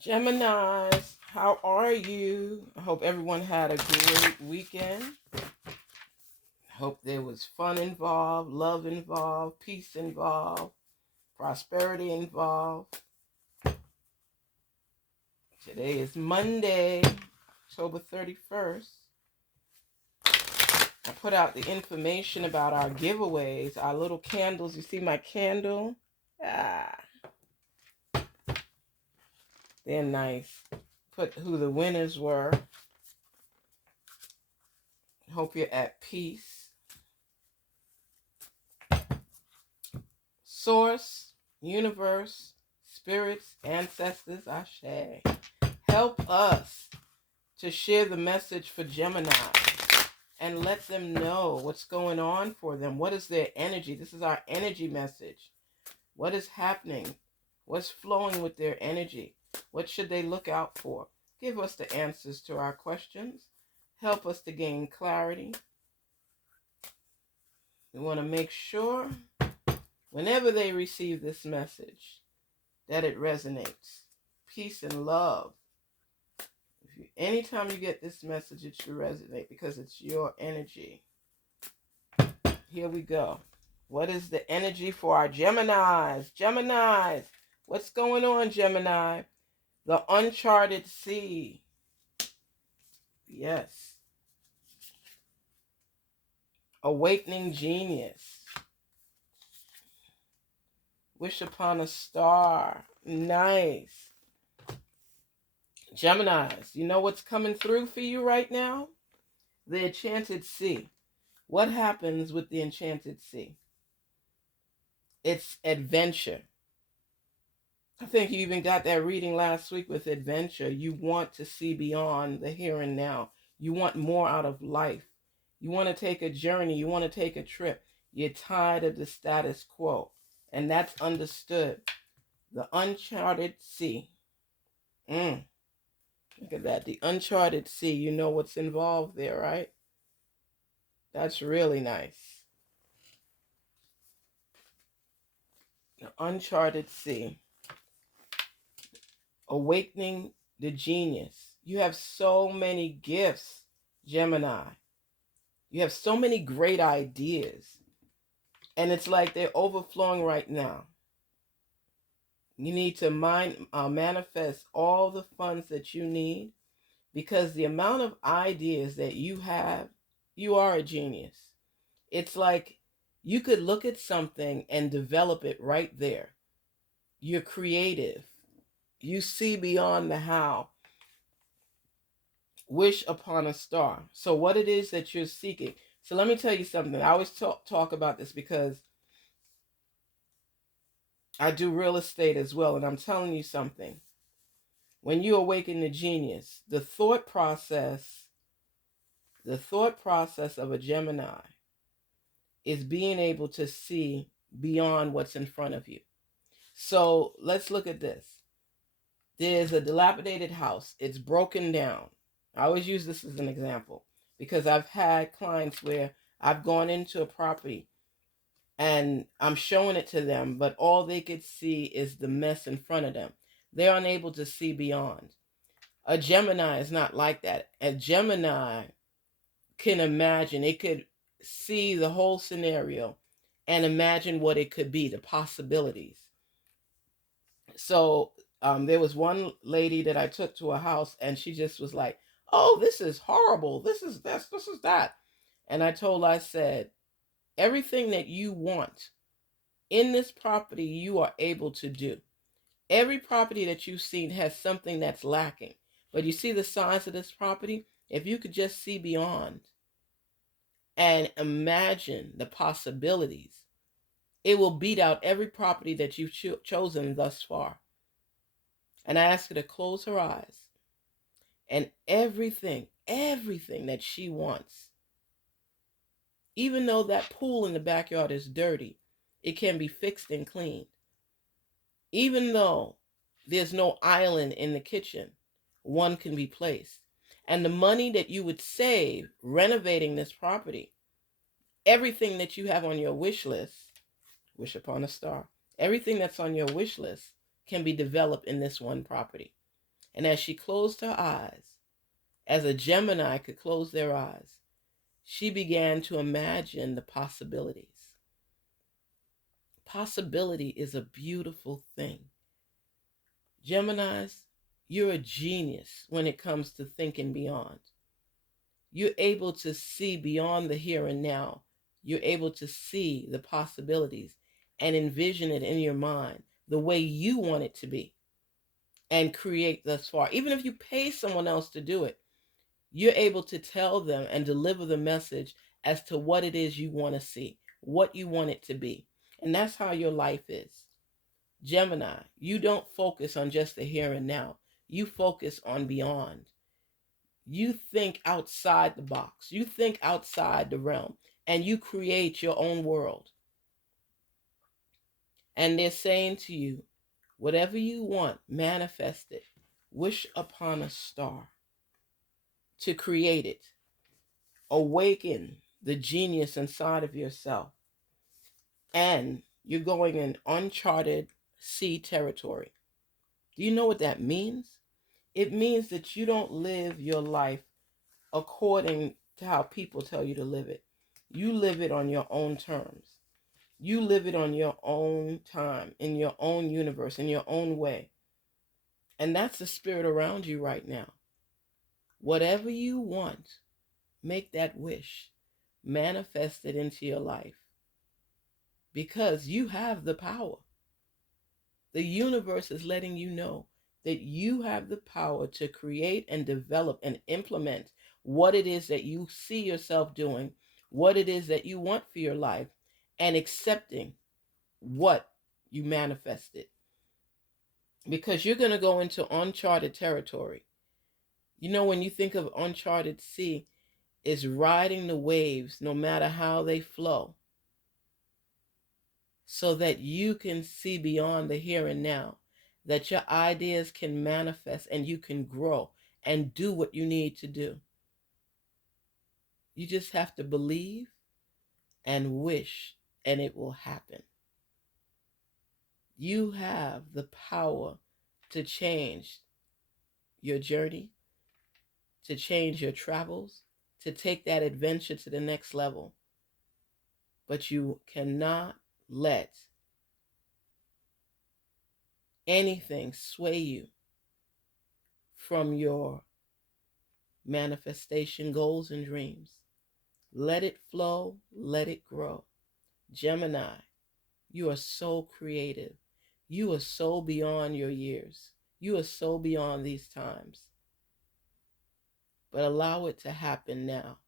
Geminis, how are you? I hope everyone had a great weekend. I hope there was fun involved, love involved, peace involved, prosperity involved. Today is Monday, October 31st. I put out the information about our giveaways, our little candles. You see my candle? Ah, they're nice. Put who the winners were. Hope you're at peace. Source, universe, spirits, ancestors, Ashe, help us to share the message for Gemini and let them know what's going on for them. What is their energy? This is our energy message. What is happening? What's flowing with their energy? What should they look out for? Give us the answers to our questions. Help us to gain clarity. We want to make sure whenever they receive this message that it resonates. Peace and love. Anytime you get this message, it should resonate because it's your energy. Here we go. What is the energy for our Geminis? Geminis, what's going on, Gemini? The uncharted sea. Yes. Awakening genius. Wish upon a star. Nice. Geminis, you know what's coming through for you right now? The enchanted sea. What happens with the enchanted sea? It's adventure. I think you even got that reading last week with adventure. You want to see beyond the here and now. You want more out of life. You want to take a journey. You want to take a trip. You're tired of the status quo. And that's understood. The uncharted sea. Look at that. The uncharted sea. You know what's involved there, right? That's really nice. The uncharted sea. Awakening the genius. You have so many gifts, Gemini. You have so many great ideas. And it's like they're overflowing right now. You need to manifest all the funds that you need because the amount of ideas that you have, you are a genius. It's like you could look at something and develop it right there. You're creative. You see beyond the how. Wish upon a star. So what it is that you're seeking. So let me tell you something. I always talk about this because I do real estate as well. And I'm telling you something. When you awaken the genius, the thought process of a Gemini is being able to see beyond what's in front of you. So let's look at this. There's a dilapidated house. It's broken down. I always use this as an example because I've had clients where I've gone into a property and I'm showing it to them, but all they could see is the mess in front of them. They're unable to see beyond. A Gemini is not like that. A Gemini can imagine. It could see the whole scenario and imagine what it could be, the possibilities. So there was one lady that I took to a house and she just was like, oh, this is horrible. This is this is that. And I told her, I said, everything that you want in this property, you are able to do. Every property that you've seen has something that's lacking. But you see the size of this property? If you could just see beyond and imagine the possibilities, it will beat out every property that you've chosen thus far. And I asked her to close her eyes. And everything that she wants, even though that pool in the backyard is dirty, it can be fixed and cleaned. Even though there's no island in the kitchen, one can be placed. And the money that you would save renovating this property, everything that you have on your wish list, wish upon a star, everything that's on your wish list can be developed in this one property. And as she closed her eyes, as a Gemini could close their eyes, she began to imagine the possibilities. Possibility is a beautiful thing. Geminis, you're a genius when it comes to thinking beyond. You're able to see beyond the here and now. You're able to see the possibilities and envision it in your mind the way you want it to be and create thus far. Even if you pay someone else to do it, you're able to tell them and deliver the message as to what it is you want to see, what you want it to be. And that's how your life is. Gemini, you don't focus on just the here and now. You focus on beyond. You think outside the box. You think outside the realm. And you create your own world. And they're saying to you, whatever you want, manifest it. Wish upon a star to create it. Awaken the genius inside of yourself. And you're going in uncharted sea territory. Do you know what that means? It means that you don't live your life according to how people tell you to live it. You live it on your own terms. You live it on your own time, in your own universe, in your own way. And that's the spirit around you right now. Whatever you want, make that wish. Manifest it into your life. Because you have the power. The universe is letting you know that you have the power to create and develop and implement what it is that you see yourself doing, what it is that you want for your life, and accepting what you manifested. Because you're going to go into uncharted territory. You know, when you think of uncharted sea, it's riding the waves no matter how they flow, so that you can see beyond the here and now, that your ideas can manifest and you can grow and do what you need to do. You just have to believe and wish, and it will happen. You have the power to change your journey, to change your travels, to take that adventure to the next level. But you cannot let anything sway you from your manifestation goals and dreams. Let it flow, let it grow. Gemini, you are so creative. You are so beyond your years. You are so beyond these times. But allow it to happen now.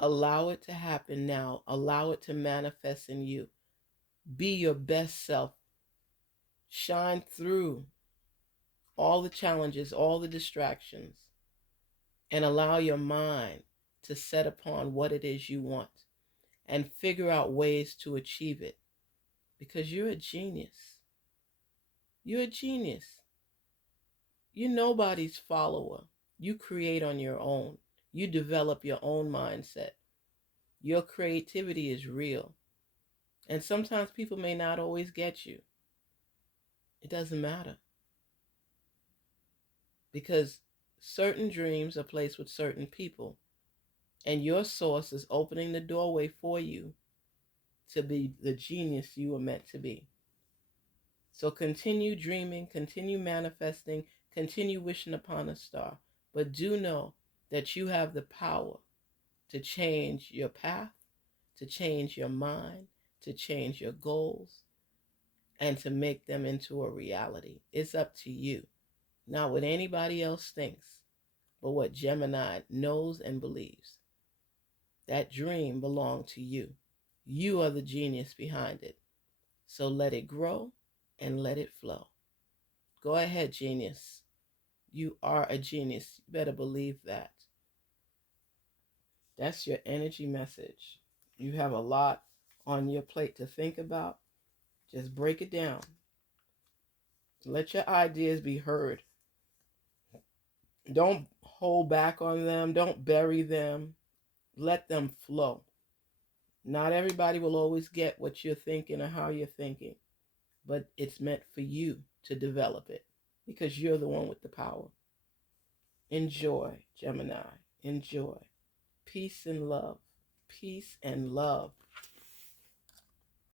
Allow it to happen now. Allow it to manifest in you. Be your best self. Shine through all the challenges, all the distractions, and allow your mind to set upon what it is you want and figure out ways to achieve it. Because you're a genius. You're a genius. You're nobody's follower. You create on your own. You develop your own mindset. Your creativity is real. And sometimes people may not always get you. It doesn't matter. Because certain dreams are placed with certain people. And your source is opening the doorway for you to be the genius you were meant to be. So continue dreaming, continue manifesting, continue wishing upon a star. But do know that you have the power to change your path, to change your mind, to change your goals, and to make them into a reality. It's up to you. Not what anybody else thinks, but what Gemini knows and believes. That dream belonged to you. You are the genius behind it. So let it grow and let it flow. Go ahead, genius. You are a genius. You better believe that. That's your energy message. You have a lot on your plate to think about. Just break it down. Let your ideas be heard. Don't hold back on them. Don't bury them. Let them flow. Not everybody will always get what you're thinking or how you're thinking, but it's meant for you to develop it because you're the one with the power. Enjoy, Gemini. Enjoy. Peace and love. Peace and love.